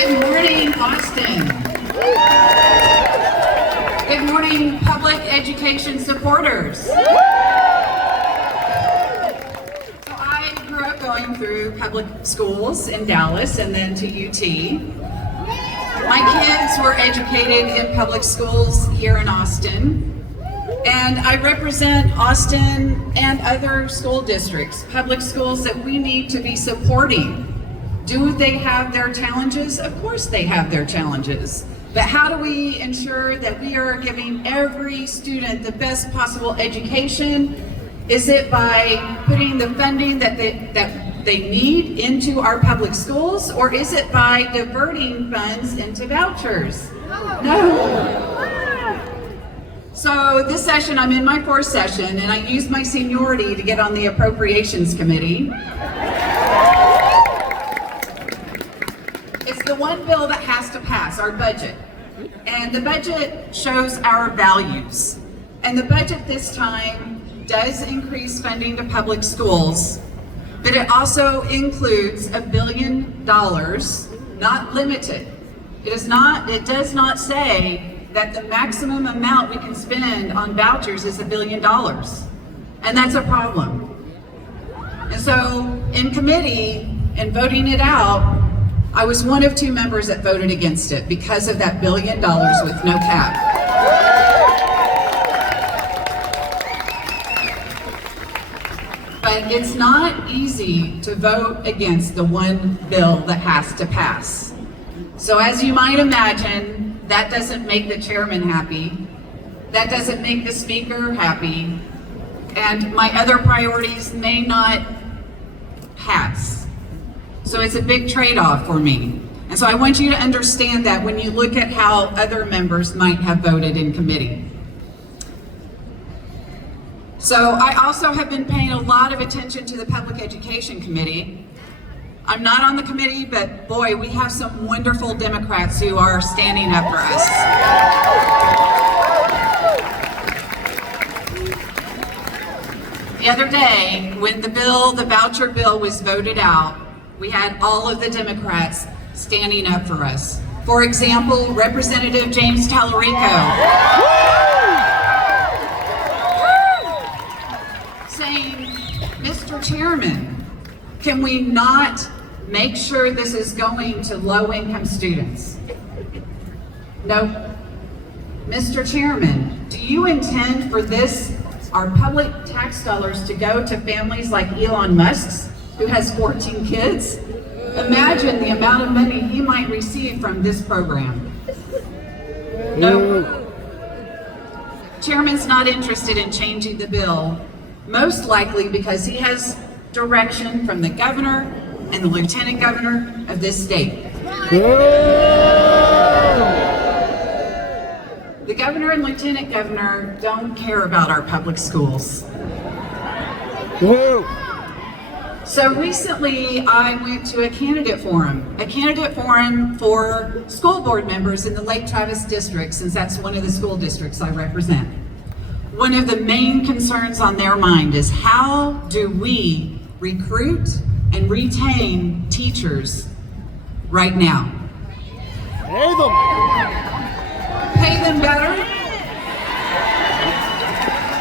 Good morning, Austin. Good morning, public education supporters. So I grew up going through public schools in Dallas and then to UT. My kids were educated in public schools here in Austin. And I represent Austin and other school districts, public schools that we need to be supporting. Do they have their challenges? Of course they have their challenges. But how do we ensure that we are giving every student the best possible education? Is it by putting the funding that they need into our public schools, or is it by diverting funds into vouchers? No. So this session, I'm in my fourth session, and I used my seniority to get on the Appropriations Committee. It's the one bill that has to pass, our budget. And the budget shows our values. And the budget this time does increase funding to public schools, but it also includes $1 billion, not limited. It does not say that the maximum amount we can spend on vouchers is $1 billion. And that's a problem. And so in committee and voting it out, I was one of 2 members that voted against it because of that $1 billion with no cap. But it's not easy to vote against the one bill that has to pass. So as you might imagine, that doesn't make the chairman happy. That doesn't make the speaker happy. And my other priorities may not pass. So it's a big trade-off for me. And so I want you to understand that when you look at how other members might have voted in committee. So I also have been paying a lot of attention to the Public Education Committee. I'm not on the committee, but boy, we have some wonderful Democrats who are standing up for us. The other day, when the voucher bill was voted out, we had all of the Democrats standing up for us. For example, Representative James Tallarico saying, Mr. Chairman, can we not make sure this is going to low-income students? No. Mr. Chairman, do you intend for our public tax dollars to go to families like Elon Musk's, who has 14 kids? Imagine the amount of money he might receive from this program. No. Chairman's not interested in changing the bill, most likely because he has direction from the governor and the lieutenant governor of this state. The governor and lieutenant governor don't care about our public schools. So recently I went to a candidate forum for school board members in the Lake Travis district, since that's one of the school districts I represent. One of the main concerns on their mind is, how do we recruit and retain teachers right now? Pay them better.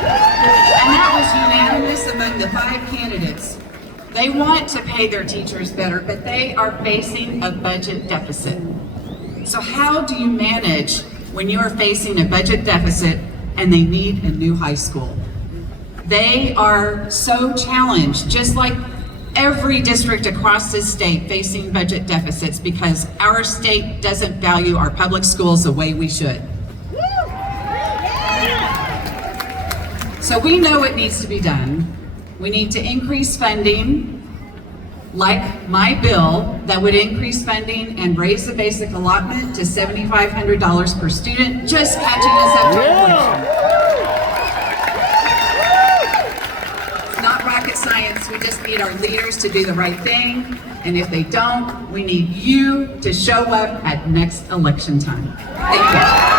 And that was unanimous among the 5 candidates. They want to pay their teachers better, but they are facing a budget deficit. So how do you manage when you are facing a budget deficit and they need a new high school? They are so challenged, just like every district across this state facing budget deficits, because our state doesn't value our public schools the way we should. So we know it needs to be done. We need to increase funding, like my bill that would increase funding and raise the basic allotment to $7,500 per student, just catching us up to inflation. It's not rocket science. We just need our leaders to do the right thing. And if they don't, we need you to show up at next election time. Thank you.